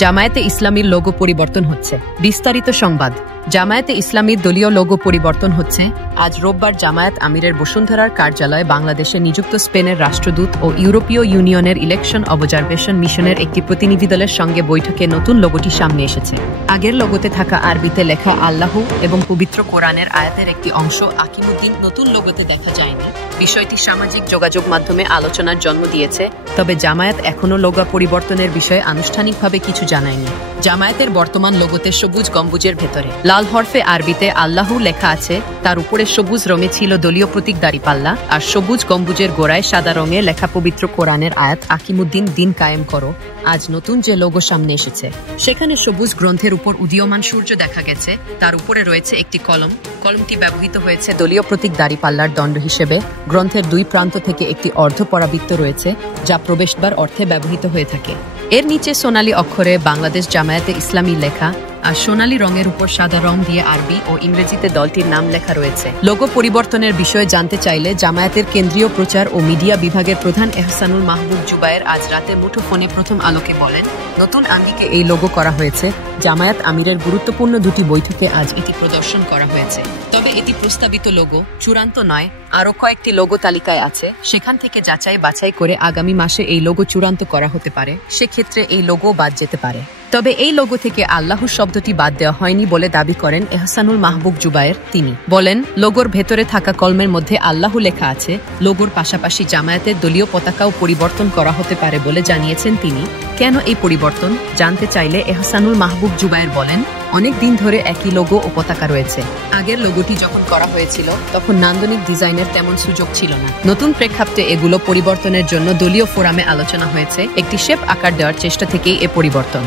জামায়াতে ইসলামীর লোগো পরিবর্তন হচ্ছে। বিস্তারিত সংবাদ। জামায়াতে ইসলামীর দলীয় লোগো পরিবর্তন হচ্ছে। আজ রোববার জামায়াত আমিরের বসুন্ধরার কার্যালয়ে বাংলাদেশে নিযুক্ত স্পেনের রাষ্ট্রদূত ও ইউরোপীয় ইউনিয়নের ইলেকশন অবজারভেশন মিশনের একটি প্রতিনিধি দলের সঙ্গে বৈঠকে নতুন লোগোটি সামনে এসেছে। আগের লোগোতে থাকা আরবিতে লেখা আল্লাহ এবং পবিত্র কোরআনের আয়াতের একটি অংশ আকিমুদ্দিন নতুন লোগোতে দেখা যায়নি। বিষয়টি সামাজিক যোগাযোগ মাধ্যমে আলোচনার জন্ম দিয়েছে, তবে জামায়াত এখনও লোগো পরিবর্তনের বিষয়ে আনুষ্ঠানিকভাবে কিছু জানায়নি। জামায়াতের বর্তমান লোগোতে সবুজ গম্বুজের ভেতরে লাল হরফে আরবিতে আল্লাহু লেখা আছে, তার উপরে সবুজ রঙে ছিল দলীয় প্রতীক দাঁড়িপাল্লা, আর সবুজ গম্বুজের গোড়ায় সাদা রঙে লেখা পবিত্র কোরআনের আয়াত আকিমুদ্দিন দিন কায়েম করো। আজ নতুন যে লোগো সামনে এসেছে সেখানে সবুজ গ্রন্থের উপর উদীয়মান সূর্য দেখা গেছে, তার উপরে রয়েছে একটি কলম। কলমটি ব্যবহৃত হয়েছে দলীয় প্রতীক দাঁড়িপাল্লার দণ্ড হিসেবে। গ্রন্থের দুই প্রান্ত থেকে একটি অর্ধ পরাবৃত্ত রয়েছে, যা প্রবেশদ্বার অর্থে ব্যবহৃত হয়ে থাকে। এর নিচে সোনালী অক্ষরে বাংলাদেশ জামায়াতে ইসলামী লেখা, আর সোনালী রঙের উপর সাদা রং দিয়ে আরবি ও ইংরেজিতে দলটির নাম লেখা রয়েছে। লোগো পরিবর্তনের বিষয়ে জানতে চাইলে জামায়াতের কেন্দ্রীয় প্রচার ও মিডিয়া বিভাগের প্রধান এহসানুল মাহবুব জুবায়ের আজ রাতে মুঠোফোনে প্রথম আলোকে বলেন, নতুন আঙ্গিকে এই লোগো করা হয়েছে। জামায়াত আমিরের গুরুত্বপূর্ণ দুটি বৈঠকে আজ এটি প্রদর্শন করা হয়েছে। তবে এটি প্রস্তাবিত লোগো, চূড়ান্ত নয়। আরও কয়েকটি লোগো তালিকায় আছে, সেখান থেকে যাচাই বাছাই করে আগামী মাসে এই লোগো চূড়ান্ত করা হতে পারে। সেক্ষেত্রে এই লোগো বাদ যেতে পারে। তবে এই লোগো থেকে আল্লাহ শব্দটি বাদ দেওয়া হয়নি বলে দাবি করেন এহসানুল মাহবুব জুবায়ের। তিনি বলেন, লোগোর ভেতরে থাকা কলমের মধ্যে আল্লাহ লেখা আছে। লোগোর পাশাপাশি জামায়াতের দলীয় পতাকাও পরিবর্তন করা হতে পারে বলে জানিয়েছেন তিনি। কেন এই পরিবর্তন জানতে চাইলে এহসানুল মাহবুব জুবায়ের বলেন, অনেক দিন ধরে একই লোগো ও পতাকা রয়েছে। আগের লোগোটি যখন করা হয়েছিল তখন নান্দনিক ডিজাইনের তেমন সুযোগ ছিল না। নতুন প্রেক্ষাপটে এগুলো পরিবর্তনের জন্য দলীয় ফোরামে আলোচনা হয়েছে। একটি শেপ আকার দেওয়ার চেষ্টা থেকেই এ পরিবর্তন।